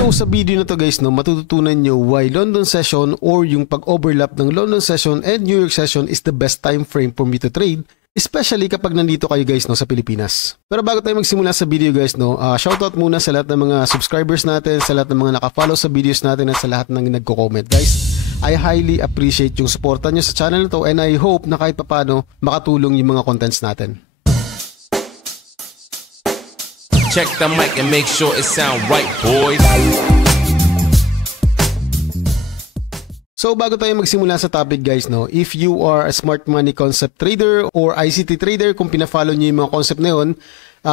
So sa video na to guys, no, matututunan nyo why London session or yung pag-overlap ng London session and New York session is the best time frame for me to trade, especially kapag nandito kayo guys, no, sa Pilipinas. Pero bago tayo magsimula sa video guys, no, shoutout muna sa lahat ng mga subscribers natin, sa lahat ng mga naka-follow sa videos natin at sa lahat ng nagko-comment guys. I highly appreciate yung suporta nyo sa channel na to and I hope na kahit papano makatulong yung mga contents natin. Check the mic and make sure it sound right, boys. So bago tayo magsimula sa topic guys, no, if you are a smart money concept trader or ICT trader, kung pina-follow niyo yung mga concept na yun,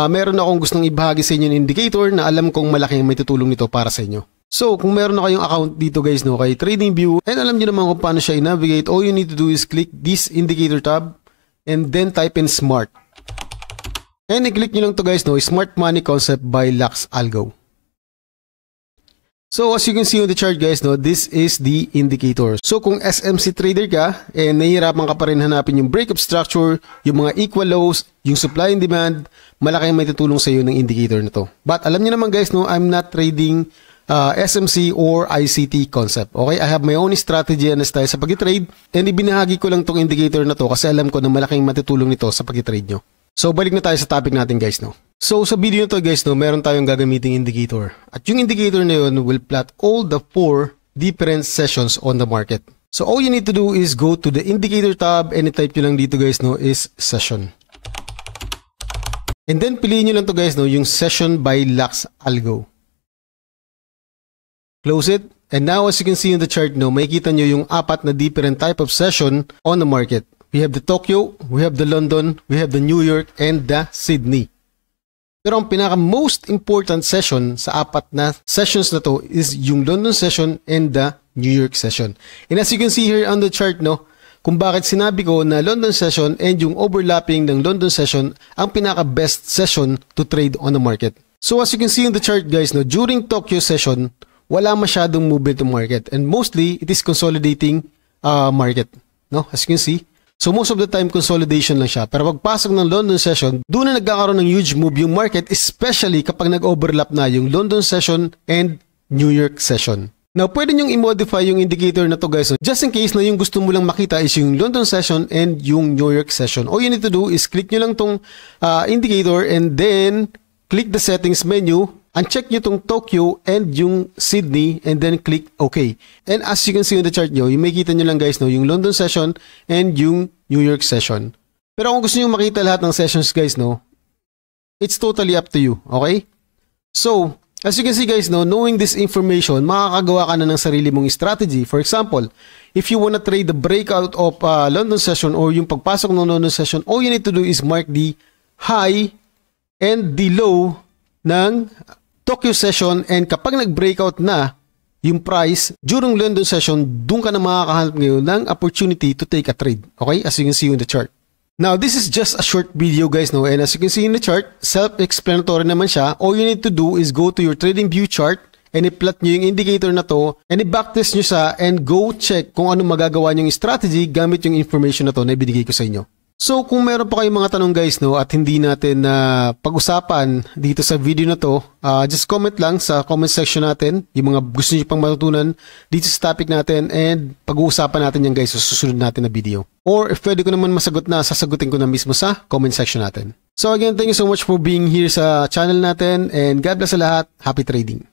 meron akong gustong ibahagi sa inyo ng indicator na alam kong malaki ang may tutulong nito para sa inyo. So kung meron na kayong account dito guys, no, kay TradingView, and alam niyo naman kung paano siya i-navigate, all you need to do is click this indicator tab and then type in smart. And i-click nyo lang to guys, no, Smart Money Concept by Lux Algo. So as you can see on the chart guys, no, this is the indicator. So kung SMC trader ka, nahihirapan ka pa rin hanapin yung breakup structure, yung mga equal lows, yung supply and demand, malaki ang may tutulong sa iyo ng indicator na to. But alam niyo naman guys, no, I'm not trading SMC or ICT concept. Okay, I have my own strategy and style sa pag-trade, and ibinahagi ko lang tong indicator na to kasi alam ko na malaking matutulong nito sa pag-trade nyo. So balik na tayo sa topic natin guys, no. So sa video na to guys, no, meron tayong gagamiting indicator. At yung indicator na yun will plot all the 4 different sessions on the market. So all you need to do is go to the indicator tab and i-type nyo lang dito guys, no, is session. And then piliin nyo lang to guys, no, yung session by Lux Algo. Close it. And now as you can see in the chart, no, makikita nyo yung 4 na different type of session on the market. We have the Tokyo, we have the London, we have the New York, and the Sydney. Pero ang pinaka-most important session sa 4 na sessions na to is yung London session and the New York session. And as you can see here on the chart, no, kung bakit sinabi ko na London session and yung overlapping ng London session ang pinaka-best session to trade on the market. So as you can see on the chart guys, no, during Tokyo session, wala masyadong movement to market and mostly it is consolidating market. No, as you can see. So most of the time consolidation lang siya. Pero pagpasok ng London session, doon na nagkakaroon ng huge move yung market, especially kapag nag-overlap na yung London session and New York session. Now, pwede nyong i-modify yung indicator na to guys. Just in case na yung gusto mo lang makita is yung London session and yung New York session. All you need to do is click nyo lang tong indicator and then click the settings menu. Uncheck nyo itong Tokyo and yung Sydney and then click OK. And as you can see on the chart nyo, yung makikita nyo lang guys, no, yung London session and yung New York session. Pero kung gusto nyo makita lahat ng sessions guys, no, it's totally up to you. Okay? So, as you can see guys, no, knowing this information, makakagawa ka na ng sarili mong strategy. For example, if you wanna trade the breakout of London session or yung pagpasok ng London session, all you need to do is mark the high and the low ng Tokyo session, and kapag nag-breakout na yung price during London session, doon ka na makakahanap ngayon ng opportunity to take a trade. Okay? As you can see in the chart. Now, this is just a short video guys, no? And as you can see in the chart, self-explanatory naman siya. All you need to do is go to your TradingView chart and i-plot nyo yung indicator na to and i-backtest nyo sa and go check kung ano magagawa nyo yung strategy gamit yung information na to na ibinigay ko sa inyo. So kung meron pa kayong mga tanong guys, no, at hindi natin pag-usapan dito sa video na to, just comment lang sa comment section natin yung mga gusto niyo pang matutunan dito sa topic natin and pag-uusapan natin yan guys sa susunod natin na video. Or if pwede ko naman masagot na, sasagutin ko na mismo sa comment section natin. So again, thank you so much for being here sa channel natin and God bless sa lahat. Happy trading!